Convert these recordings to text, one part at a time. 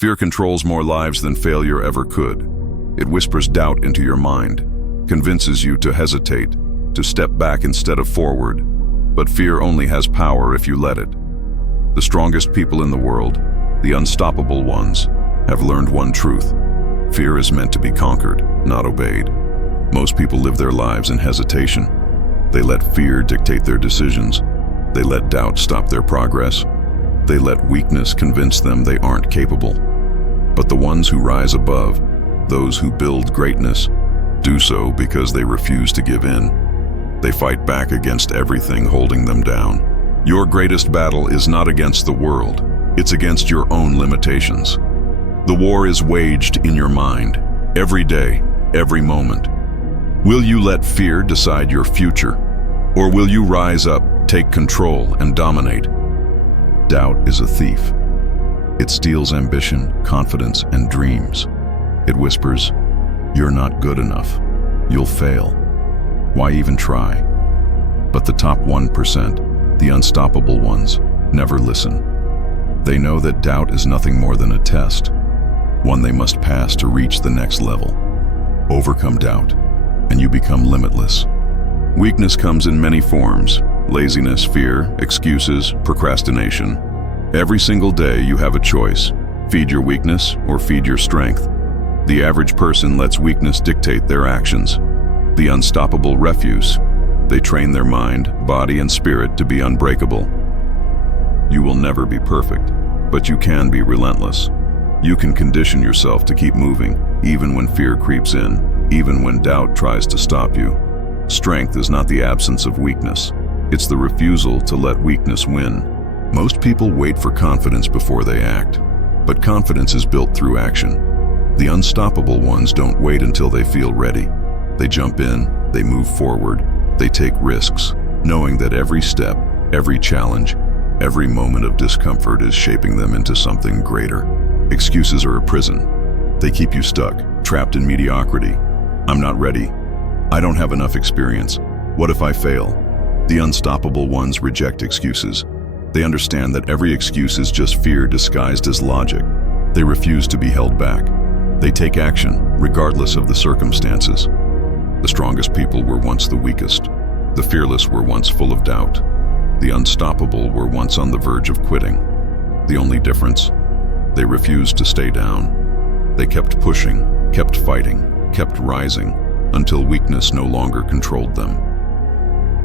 Fear controls more lives than failure ever could. It whispers doubt into your mind, convinces you to hesitate, to step back instead of forward. But fear only has power if you let it. The strongest people in the world, the unstoppable ones, have learned one truth. Fear is meant to be conquered, not obeyed. Most people live their lives in hesitation. They let fear dictate their decisions. They let doubt stop their progress. They let weakness convince them they aren't capable. But the ones who rise above, those who build greatness, do so because they refuse to give in. They fight back against everything holding them down. Your greatest battle is not against the world. It's against your own limitations. The war is waged in your mind, every day, every moment. Will you let fear decide your future? Or will you rise up, take control, and dominate? Doubt is a thief. It steals ambition, confidence, and dreams. It whispers, "You're not good enough. You'll fail. Why even try?" But the top 1%, the unstoppable ones, never listen. They know that doubt is nothing more than a test, one they must pass to reach the next level. Overcome doubt, and you become limitless. Weakness comes in many forms: laziness, fear, excuses, procrastination. Every single day you have a choice: feed your weakness or feed your strength. The average person lets weakness dictate their actions. The unstoppable refuse. They train their mind, body, and spirit to be unbreakable. You will never be perfect, but you can be relentless. You can condition yourself to keep moving, even when fear creeps in, even when doubt tries to stop you. Strength is not the absence of weakness. It's the refusal to let weakness win. Most people wait for confidence before they act, but confidence is built through action. The unstoppable ones don't wait until they feel ready. They jump in, they move forward, they take risks, knowing that every step, every challenge, every moment of discomfort is shaping them into something greater. Excuses are a prison. They keep you stuck, trapped in mediocrity. I'm not ready. I don't have enough experience. What if I fail? The unstoppable ones reject excuses. They understand that every excuse is just fear disguised as logic. They refuse to be held back. They take action, regardless of the circumstances. The strongest people were once the weakest. The fearless were once full of doubt. The unstoppable were once on the verge of quitting. The only difference? They refused to stay down. They kept pushing, kept fighting, kept rising, until weakness no longer controlled them.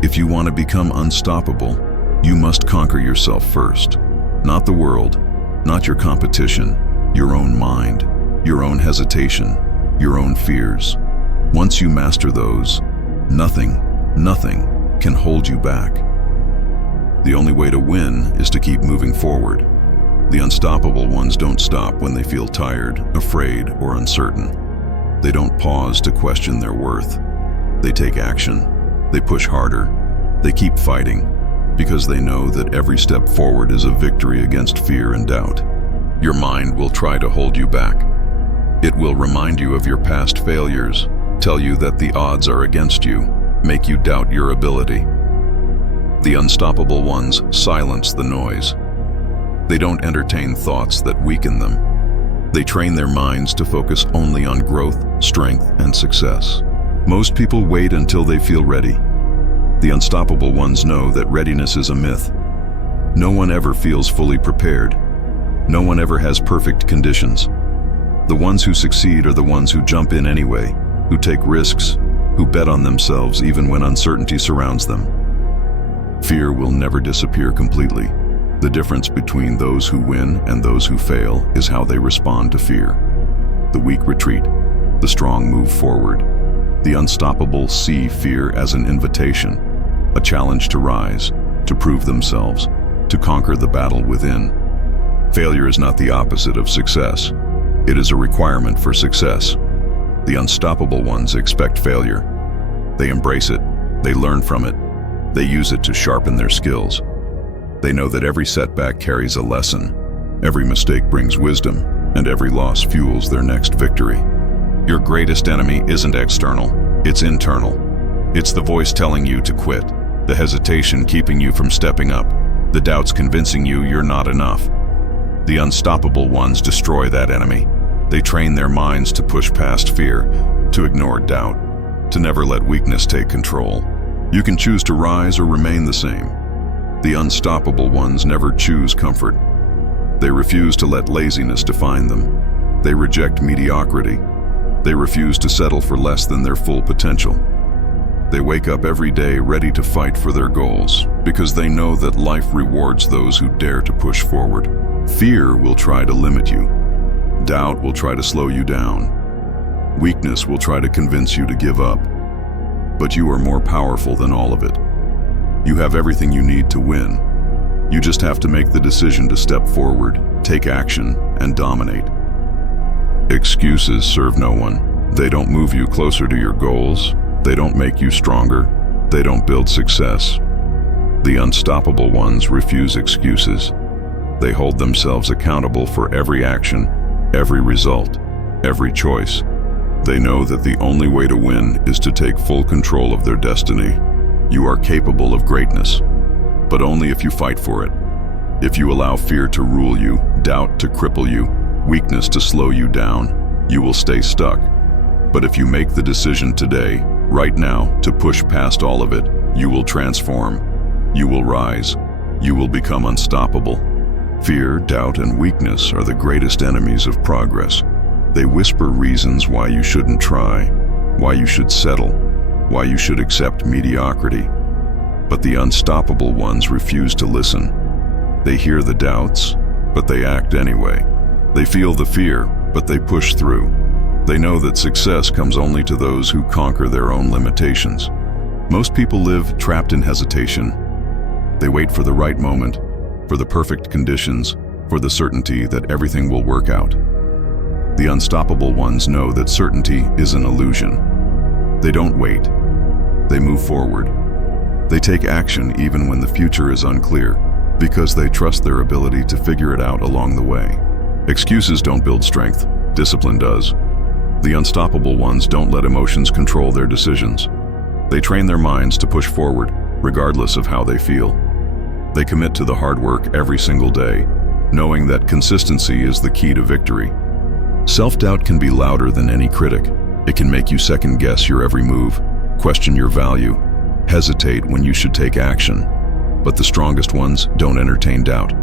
If you want to become unstoppable, you must conquer yourself first. Not the world, not your competition, your own mind, your own hesitation, your own fears. Once you master those, nothing can hold you back. The only way to win is to keep moving forward. The unstoppable ones don't stop when they feel tired, afraid, or uncertain. They don't pause to question their worth. They take action. They push harder. They keep fighting because they know that every step forward is a victory against fear and doubt. Your mind will try to hold you back. It will remind you of your past failures, tell you that the odds are against you, make you doubt your ability. The unstoppable ones silence the noise. They don't entertain thoughts that weaken them. They train their minds to focus only on growth, strength, and success. Most people wait until they feel ready. The unstoppable ones know that readiness is a myth. No one ever feels fully prepared. No one ever has perfect conditions. The ones who succeed are the ones who jump in anyway, who take risks, who bet on themselves even when uncertainty surrounds them. Fear will never disappear completely. The difference between those who win and those who fail is how they respond to fear. The weak retreat. The strong move forward. The unstoppable see fear as an invitation, a challenge to rise, to prove themselves, to conquer the battle within. Failure is not the opposite of success. It is a requirement for success. The unstoppable ones expect failure. They embrace it. They learn from it. They use it to sharpen their skills. They know that every setback carries a lesson. Every mistake brings wisdom, and every loss fuels their next victory. Your greatest enemy isn't external, it's internal. It's the voice telling you to quit, the hesitation keeping you from stepping up, the doubts convincing you you're not enough. The unstoppable ones destroy that enemy. They train their minds to push past fear, to ignore doubt, to never let weakness take control. You can choose to rise or remain the same. The unstoppable ones never choose comfort. They refuse to let laziness define them. They reject mediocrity. They refuse to settle for less than their full potential. They wake up every day ready to fight for their goals because they know that life rewards those who dare to push forward. Fear will try to limit you. Doubt will try to slow you down. Weakness will try to convince you to give up. But you are more powerful than all of it. You have everything you need to win. You just have to make the decision to step forward, take action, and dominate. Excuses serve no one. They don't move you closer to your goals. They don't make you stronger. They don't build success. The unstoppable ones refuse excuses. They hold themselves accountable for every action, every result, every choice. They know that the only way to win is to take full control of their destiny. You are capable of greatness, but only if you fight for it. If you allow fear to rule you, doubt to cripple you, weakness to slow you down, you will stay stuck. But if you make the decision today, right now, to push past all of it, you will transform. You will rise. You will become unstoppable. Fear, doubt, and weakness are the greatest enemies of progress. They whisper reasons why you shouldn't try, why you should settle, why you should accept mediocrity. But the unstoppable ones refuse to listen. They hear the doubts, but they act anyway. They feel the fear, but they push through. They know that success comes only to those who conquer their own limitations. Most people live trapped in hesitation. They wait for the right moment, for the perfect conditions, for the certainty that everything will work out. The unstoppable ones know that certainty is an illusion. They don't wait. They move forward. They take action even when the future is unclear, because they trust their ability to figure it out along the way. Excuses don't build strength. Discipline does. The unstoppable ones don't let emotions control their decisions. They train their minds to push forward, regardless of how they feel. They commit to the hard work every single day, knowing that consistency is the key to victory. Self-doubt can be louder than any critic. It can make you second-guess your every move, question your value, hesitate when you should take action. But the strongest ones don't entertain doubt.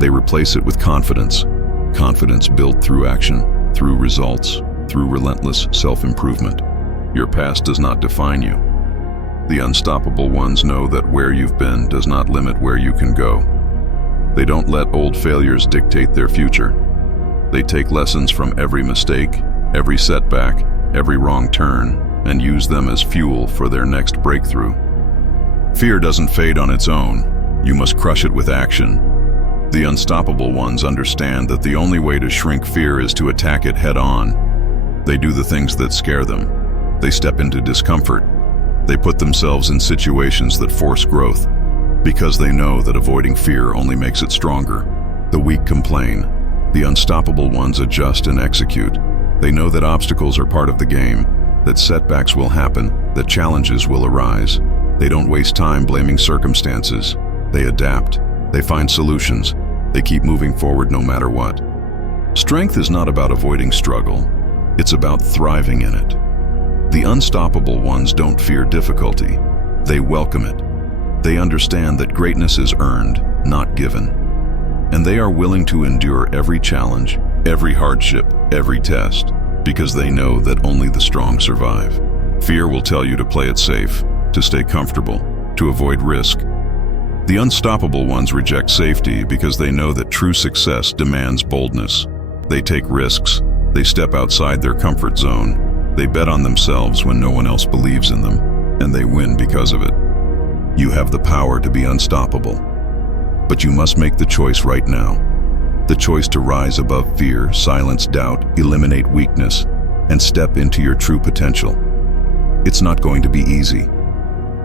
They replace it with confidence. Confidence built through action, through results, through relentless self-improvement. Your past does not define you. The unstoppable ones know that where you've been does not limit where you can go. They don't let old failures dictate their future. They take lessons from every mistake, every setback, every wrong turn, and use them as fuel for their next breakthrough. Fear doesn't fade on its own. You must crush it with action. The unstoppable ones understand that the only way to shrink fear is to attack it head-on. They do the things that scare them. They step into discomfort. They put themselves in situations that force growth, because they know that avoiding fear only makes it stronger. The weak complain. The unstoppable ones adjust and execute. They know that obstacles are part of the game, that setbacks will happen, that challenges will arise. They don't waste time blaming circumstances. They adapt. They find solutions. They keep moving forward no matter what. Strength is not about avoiding struggle. It's about thriving in it. The unstoppable ones don't fear difficulty. They welcome it. They understand that greatness is earned, not given. And they are willing to endure every challenge, every hardship, every test, because they know that only the strong survive. Fear will tell you to play it safe, to stay comfortable, to avoid risk. The unstoppable ones reject safety because they know that true success demands boldness. They take risks. They step outside their comfort zone. They bet on themselves when no one else believes in them, and they win because of it. You have the power to be unstoppable. But you must make the choice right now. The choice to rise above fear, silence doubt, eliminate weakness, and step into your true potential. It's not going to be easy.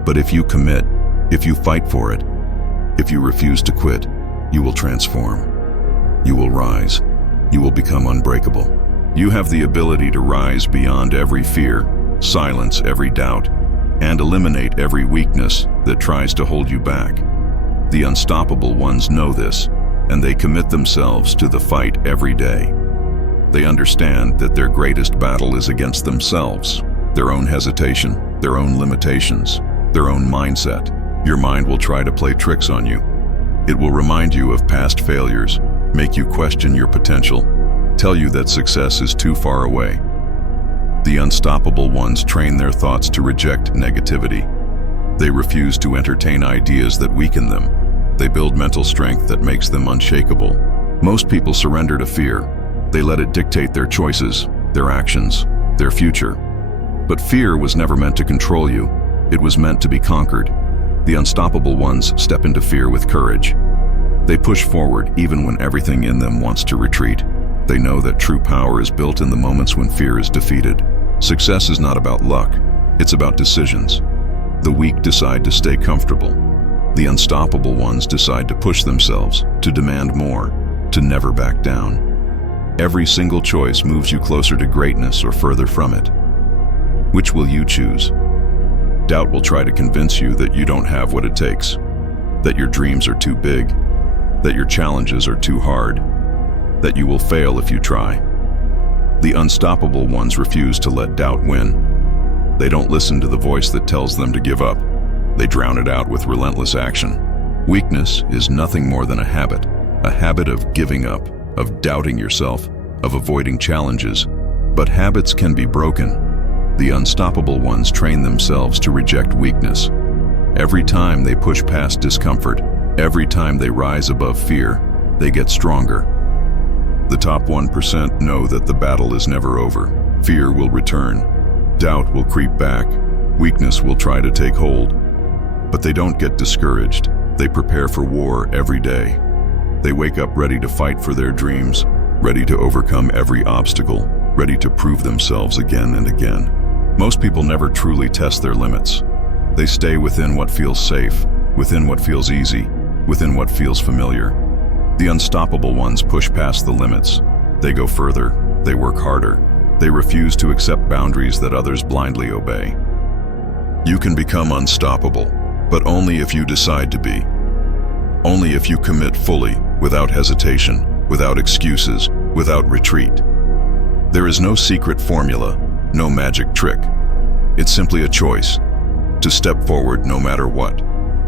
But if you commit, if you fight for it, if you refuse to quit, you will transform. You will rise. You will become unbreakable. You have the ability to rise beyond every fear, silence every doubt, and eliminate every weakness that tries to hold you back. The unstoppable ones know this. and they commit themselves to the fight every day. They understand that their greatest battle is against themselves, their own hesitation, their own limitations, their own mindset. Your mind will try to play tricks on you. It will remind you of past failures, make you question your potential, tell you that success is too far away. The unstoppable ones train their thoughts to reject negativity. They refuse to entertain ideas that weaken them. They build mental strength that makes them unshakable. Most people surrender to fear. They let it dictate their choices, their actions, their future. But fear was never meant to control you. It was meant to be conquered. The unstoppable ones step into fear with courage. They push forward even when everything in them wants to retreat. They know that true power is built in the moments when fear is defeated. Success is not about luck. It's about decisions. The weak decide to stay comfortable. The unstoppable ones decide to push themselves, to demand more, to never back down. Every single choice moves you closer to greatness or further from it. Which will you choose? Doubt will try to convince you that you don't have what it takes, that your dreams are too big, that your challenges are too hard, that you will fail if you try. The unstoppable ones refuse to let doubt win. They don't listen to the voice that tells them to give up. They drown it out with relentless action. Weakness is nothing more than a habit of giving up, of doubting yourself, of avoiding challenges. But habits can be broken. The unstoppable ones train themselves to reject weakness. Every time they push past discomfort, every time they rise above fear, they get stronger. The top 1% know that the battle is never over. Fear will return. Doubt will creep back. Weakness will try to take hold. But they don't get discouraged. They prepare for war every day. They wake up ready to fight for their dreams, ready to overcome every obstacle, ready to prove themselves again and again. Most people never truly test their limits. They stay within what feels safe, within what feels easy, within what feels familiar. The unstoppable ones push past the limits. They go further, they work harder. They refuse to accept boundaries that others blindly obey. You can become unstoppable, but only if you decide to be. Only if you commit fully, without hesitation, without excuses, without retreat. There is no secret formula, no magic trick. It's simply a choice, to step forward no matter what,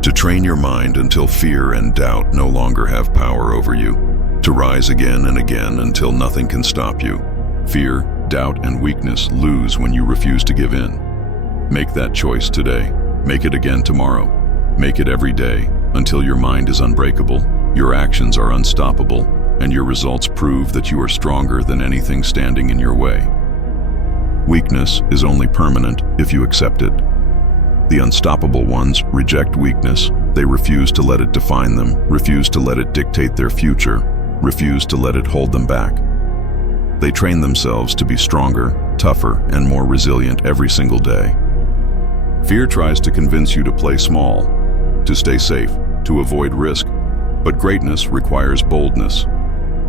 to train your mind until fear and doubt no longer have power over you, to rise again and again until nothing can stop you. Fear, doubt, and weakness lose when you refuse to give in. Make that choice today. Make it again tomorrow. Make it every day until your mind is unbreakable, your actions are unstoppable, and your results prove that you are stronger than anything standing in your way. Weakness is only permanent if you accept it. The unstoppable ones reject weakness. They refuse to let it define them, refuse to let it dictate their future, refuse to let it hold them back. They train themselves to be stronger, tougher, and more resilient every single day. Fear tries to convince you to play small, to stay safe, to avoid risk, but greatness requires boldness.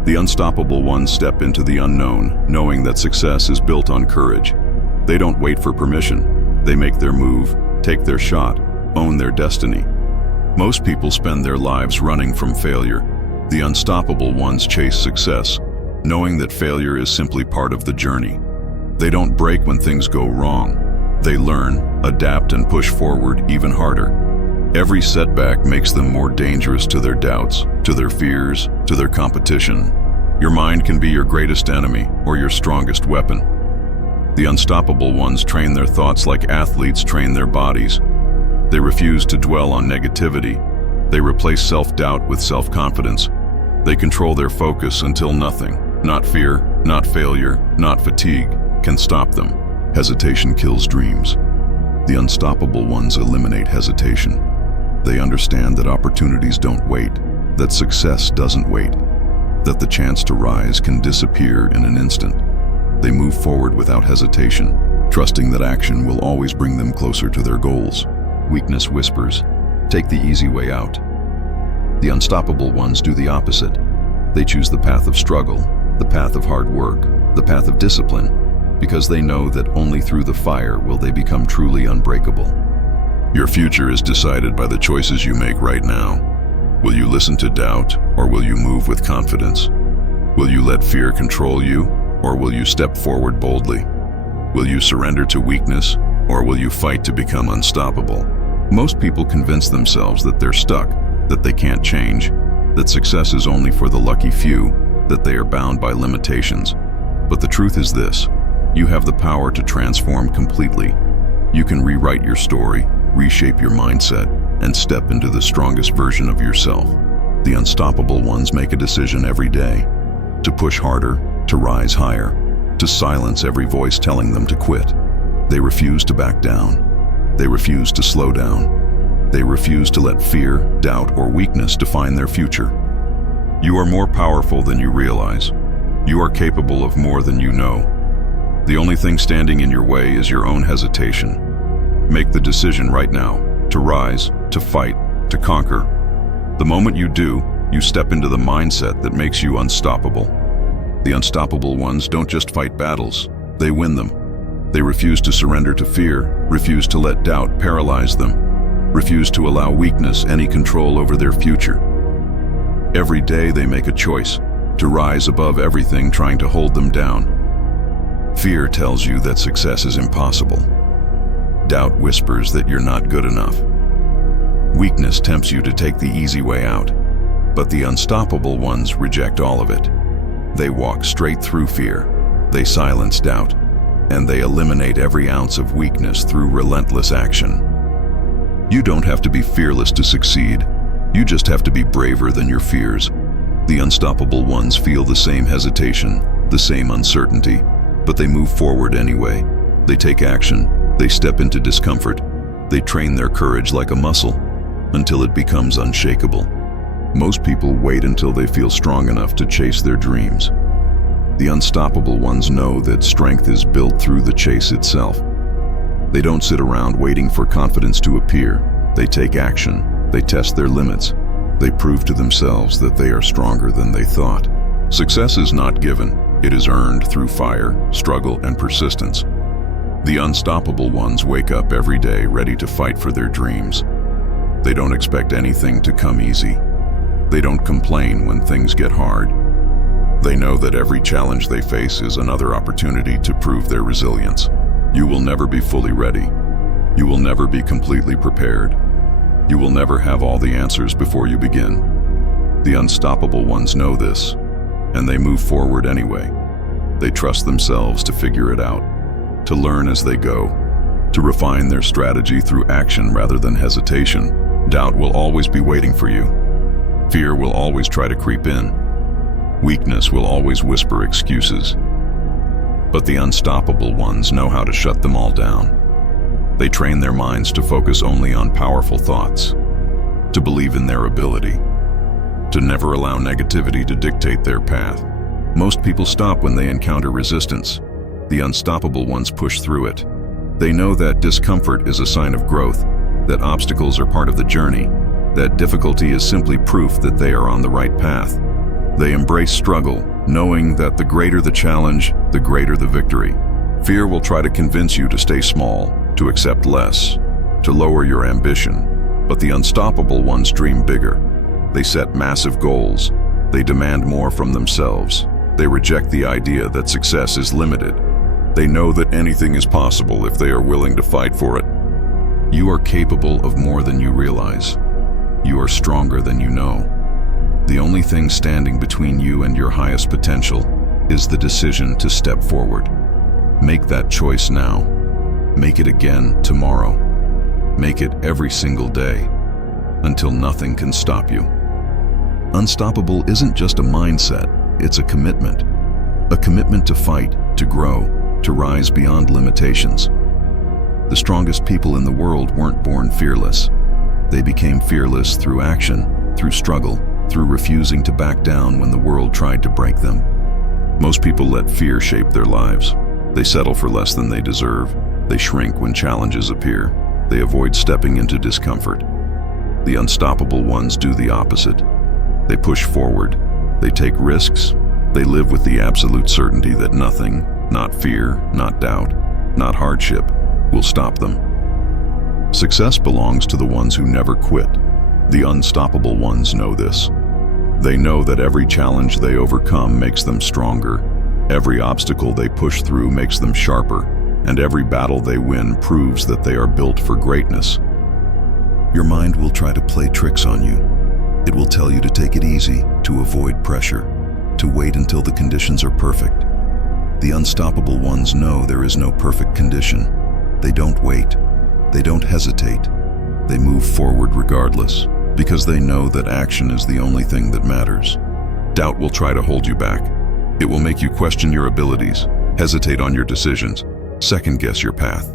The unstoppable ones step into the unknown, knowing that success is built on courage. They don't wait for permission. They make their move, take their shot, own their destiny. Most people spend their lives running from failure. The unstoppable ones chase success, knowing that failure is simply part of the journey. They don't break when things go wrong. They learn, adapt, and push forward even harder. Every setback makes them more dangerous to their doubts, to their fears, to their competition. Your mind can be your greatest enemy or your strongest weapon. The unstoppable ones train their thoughts like athletes train their bodies. They refuse to dwell on negativity. They replace self-doubt with self-confidence. They control their focus until nothing, not fear, not failure, not fatigue, can stop them. Hesitation kills dreams. The unstoppable ones eliminate hesitation. They understand that opportunities don't wait, that success doesn't wait, that the chance to rise can disappear in an instant. They move forward without hesitation, trusting that action will always bring them closer to their goals. Weakness whispers, "Take the easy way out." The unstoppable ones do the opposite. They choose the path of struggle, the path of hard work, the path of discipline, because they know that only through the fire will they become truly unbreakable. Your future is decided by the choices you make right now. Will you listen to doubt, or will you move with confidence? Will you let fear control you, or will you step forward boldly? Will you surrender to weakness, or will you fight to become unstoppable? Most people convince themselves that they're stuck, that they can't change, that success is only for the lucky few, that they are bound by limitations. But the truth is this: you have the power to transform completely. You can rewrite your story, reshape your mindset, and step into the strongest version of yourself. The unstoppable ones make a decision every day to push harder, to rise higher, to silence every voice telling them to quit. They refuse to back down. They refuse to slow down. They refuse to let fear, doubt, or weakness define their future. You are more powerful than you realize. You are capable of more than you know. The only thing standing in your way is your own hesitation. Make the decision right now to rise, to fight, to conquer. The moment you do, you step into the mindset that makes you unstoppable. The unstoppable ones don't just fight battles, they win them. They refuse to surrender to fear, refuse to let doubt paralyze them, refuse to allow weakness any control over their future. Every day they make a choice to rise above everything trying to hold them down. Fear tells you that success is impossible. Doubt whispers that you're not good enough. Weakness tempts you to take the easy way out, but the unstoppable ones reject all of it. They walk straight through fear, they silence doubt, and they eliminate every ounce of weakness through relentless action. You don't have to be fearless to succeed. You just have to be braver than your fears. The unstoppable ones feel the same hesitation, the same uncertainty, but they move forward anyway. They take action, they step into discomfort, they train their courage like a muscle until it becomes unshakable. Most people wait until they feel strong enough to chase their dreams. The unstoppable ones know that strength is built through the chase itself. They don't sit around waiting for confidence to appear. They take action, they test their limits, they prove to themselves that they are stronger than they thought. Success is not given, it is earned through fire, struggle, and persistence. The unstoppable ones wake up every day ready to fight for their dreams. They don't expect anything to come easy. They don't complain when things get hard. They know that every challenge they face is another opportunity to prove their resilience. You will never be fully ready. You will never be completely prepared. You will never have all the answers before you begin. The unstoppable ones know this, and they move forward anyway. They trust themselves to figure it out, to learn as they go, to refine their strategy through action rather than hesitation. Doubt will always be waiting for you. Fear will always try to creep in. Weakness will always whisper excuses. But the unstoppable ones know how to shut them all down. They train their minds to focus only on powerful thoughts, to believe in their ability, to never allow negativity to dictate their path. Most people stop when they encounter resistance. The unstoppable ones push through it. They know that discomfort is a sign of growth, that obstacles are part of the journey, that difficulty is simply proof that they are on the right path. They embrace struggle, knowing that the greater the challenge, the greater the victory. Fear will try to convince you to stay small, to accept less, to lower your ambition. But the unstoppable ones dream bigger. They set massive goals. They demand more from themselves. They reject the idea that success is limited. They know that anything is possible if they are willing to fight for it. You are capable of more than you realize. You are stronger than you know. The only thing standing between you and your highest potential is the decision to step forward. Make that choice now. Make it again tomorrow. Make it every single day, until nothing can stop you. Unstoppable isn't just a mindset, it's a commitment. A commitment to fight, to grow, to rise beyond limitations. The strongest people in the world weren't born fearless. They became fearless through action, through struggle, through refusing to back down when the world tried to break them. Most people let fear shape their lives. They settle for less than they deserve. They shrink when challenges appear. They avoid stepping into discomfort. The unstoppable ones do the opposite. They push forward. They take risks. They live with the absolute certainty that nothing, not fear, not doubt, not hardship, will stop them. Success belongs to the ones who never quit, The unstoppable ones know this. They know that every challenge they overcome makes them stronger. Every obstacle they push through makes them sharper, and every battle they win proves that they are built for greatness. Your mind will try to play tricks on you. It will tell you to take it easy, to avoid pressure, to wait until the conditions are perfect. The unstoppable ones know there is no perfect condition. They don't wait. They don't hesitate. They move forward regardless, because they know that action is the only thing that matters. Doubt will try to hold you back. It will make you question your abilities, hesitate on your decisions, second-guess your path.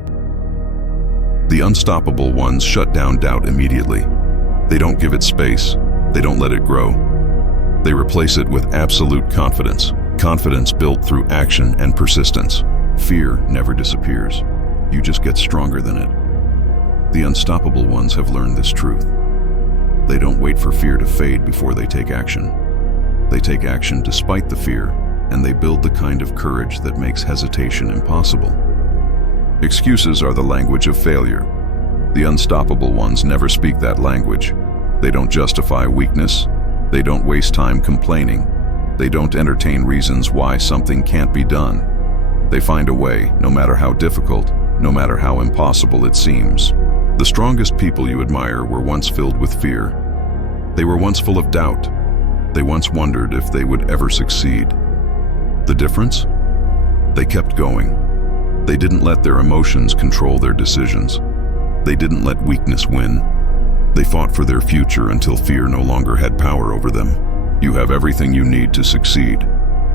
The unstoppable ones shut down doubt immediately. They don't give it space. They don't let it grow. They replace it with absolute confidence. Confidence built through action and persistence. Fear never disappears. You just get stronger than it. The unstoppable ones have learned this truth. They don't wait for fear to fade before they take action. They take action despite the fear, and they build the kind of courage that makes hesitation impossible. Excuses are the language of failure. The unstoppable ones never speak that language. They don't justify weakness. They don't waste time complaining. They don't entertain reasons why something can't be done. They find a way, no matter how difficult, no matter how impossible it seems. The strongest people you admire were once filled with fear. They were once full of doubt. They once wondered if they would ever succeed. The difference? They kept going. They didn't let their emotions control their decisions. They didn't let weakness win. They fought for their future until fear no longer had power over them. You have everything you need to succeed.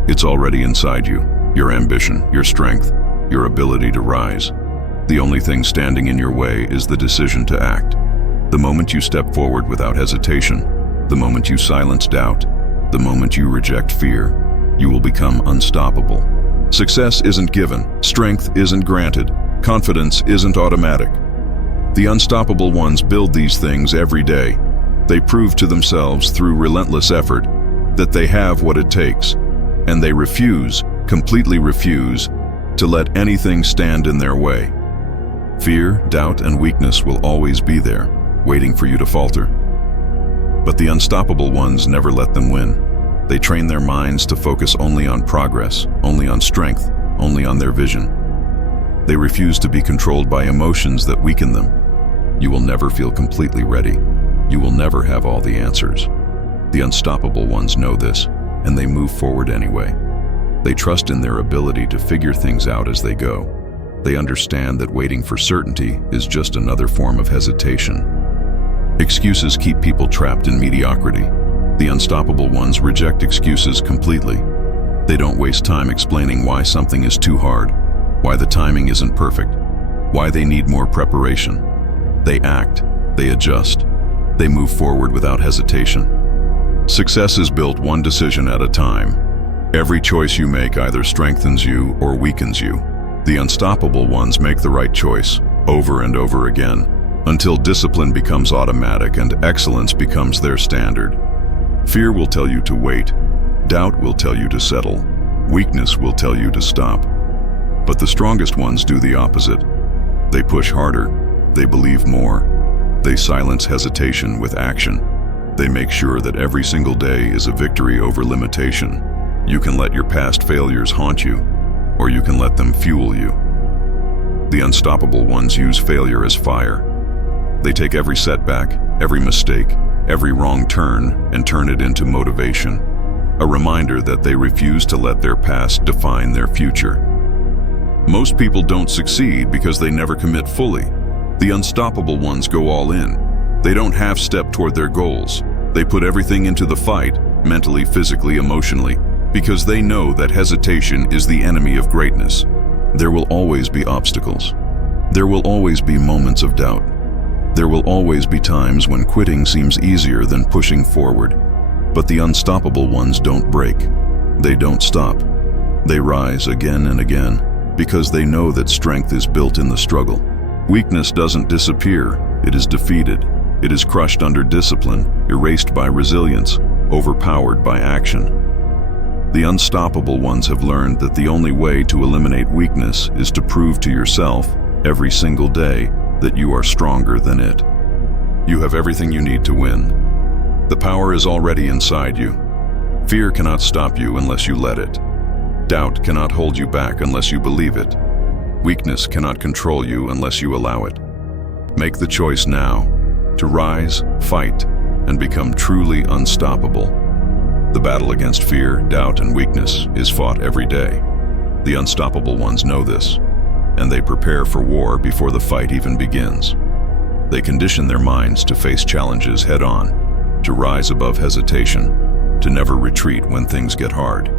It's already inside you. Your ambition, your strength, your ability to rise. The only thing standing in your way is the decision to act. The moment you step forward without hesitation, the moment you silence doubt, the moment you reject fear, you will become unstoppable. Success isn't given, strength isn't granted, confidence isn't automatic. The unstoppable ones build these things every day. They prove to themselves through relentless effort that they have what it takes, and they refuse, completely refuse, to let anything stand in their way. Fear, doubt, and weakness will always be there, waiting for you to falter. But the unstoppable ones never let them win. They train their minds to focus only on progress, only on strength, only on their vision. They refuse to be controlled by emotions that weaken them. You will never feel completely ready. You will never have all the answers. The unstoppable ones know this, and they move forward anyway. They trust in their ability to figure things out as they go. They understand that waiting for certainty is just another form of hesitation. Excuses keep people trapped in mediocrity. The unstoppable ones reject excuses completely. They don't waste time explaining why something is too hard, why the timing isn't perfect, why they need more preparation. They act, they adjust, they move forward without hesitation. Success is built one decision at a time. Every choice you make either strengthens you or weakens you. The unstoppable ones make the right choice over and over again until discipline becomes automatic and excellence becomes their standard. Fear will tell you to wait. Doubt will tell you to settle. Weakness will tell you to stop. But the strongest ones do the opposite. They push harder. They believe more. They silence hesitation with action. They make sure that every single day is a victory over limitation. You can let your past failures haunt you, or you can let them fuel you. The unstoppable ones use failure as fire. They take every setback, every mistake, every wrong turn, and turn it into motivation, a reminder that they refuse to let their past define their future. Most people don't succeed because they never commit fully. The unstoppable ones go all in. They don't half-step toward their goals. They put everything into the fight, mentally, physically, emotionally, because they know that hesitation is the enemy of greatness. There will always be obstacles. There will always be moments of doubt. There will always be times when quitting seems easier than pushing forward. But the unstoppable ones don't break. They don't stop. They rise again and again because they know that strength is built in the struggle. Weakness doesn't disappear. It is defeated. It is crushed under discipline, erased by resilience, overpowered by action. The unstoppable ones have learned that the only way to eliminate weakness is to prove to yourself every single day that you are stronger than it. You have everything you need to win. The power is already inside you. Fear cannot stop you unless you let it. Doubt cannot hold you back unless you believe it. Weakness cannot control you unless you allow it. Make the choice now to rise, fight, and become truly unstoppable. The battle against fear, doubt, and weakness is fought every day. The unstoppable ones know this, and they prepare for war before the fight even begins. They condition their minds to face challenges head-on, to rise above hesitation, to never retreat when things get hard.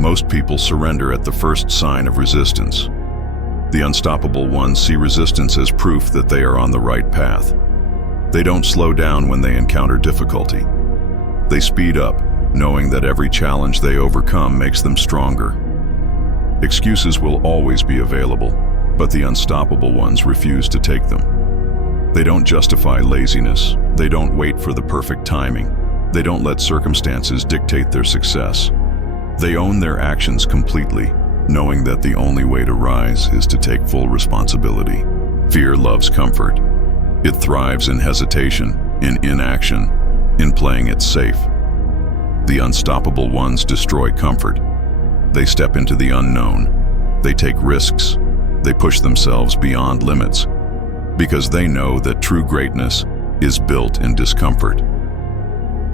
Most people surrender at the first sign of resistance. The unstoppable ones see resistance as proof that they are on the right path. They don't slow down when they encounter difficulty. They speed up, knowing that every challenge they overcome makes them stronger. Excuses will always be available, but the unstoppable ones refuse to take them. They don't justify laziness. They don't wait for the perfect timing. They don't let circumstances dictate their success. They own their actions completely, knowing that the only way to rise is to take full responsibility. Fear loves comfort. It thrives in hesitation, in inaction, in playing it safe. The unstoppable ones destroy comfort. They step into the unknown. They take risks. They push themselves beyond limits, because they know that true greatness is built in discomfort.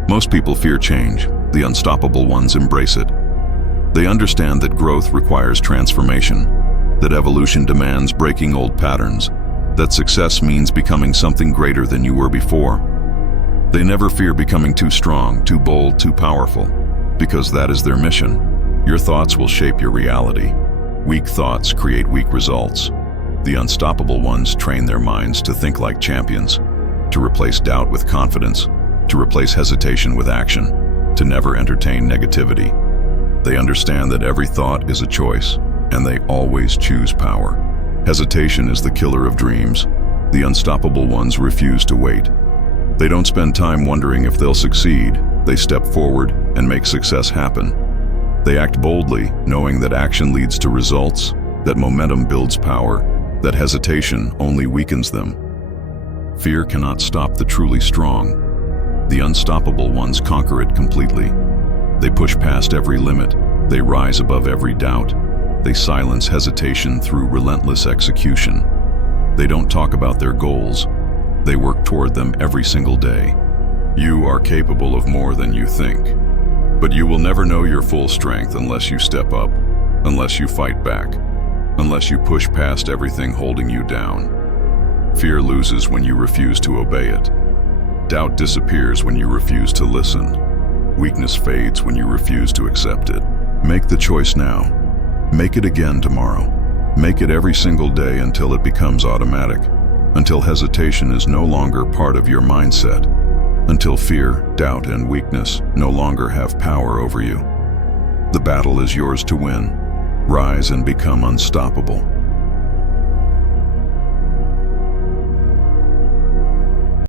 Most people fear change. The unstoppable ones embrace it. They understand that growth requires transformation, that evolution demands breaking old patterns, that success means becoming something greater than you were before. They never fear becoming too strong, too bold, too powerful, because that is their mission. Your thoughts will shape your reality. Weak thoughts create weak results. The unstoppable ones train their minds to think like champions, to replace doubt with confidence, to replace hesitation with action, to never entertain negativity. They understand that every thought is a choice, and they always choose power. Hesitation is the killer of dreams. The unstoppable ones refuse to wait. They don't spend time wondering if they'll succeed. They step forward and make success happen. They act boldly, knowing that action leads to results, that momentum builds power, that hesitation only weakens them. Fear cannot stop the truly strong. The unstoppable ones conquer it completely. They push past every limit. They rise above every doubt. They silence hesitation through relentless execution. They don't talk about their goals. They work toward them every single day. You are capable of more than you think. But you will never know your full strength unless you step up, unless you fight back, unless you push past everything holding you down. Fear loses when you refuse to obey it. Doubt disappears when you refuse to listen. Weakness fades when you refuse to accept it. Make the choice now. Make it again tomorrow. Make it every single day until it becomes automatic, until hesitation is no longer part of your mindset, until fear, doubt, and weakness no longer have power over you. The battle is yours to win. Rise and become unstoppable.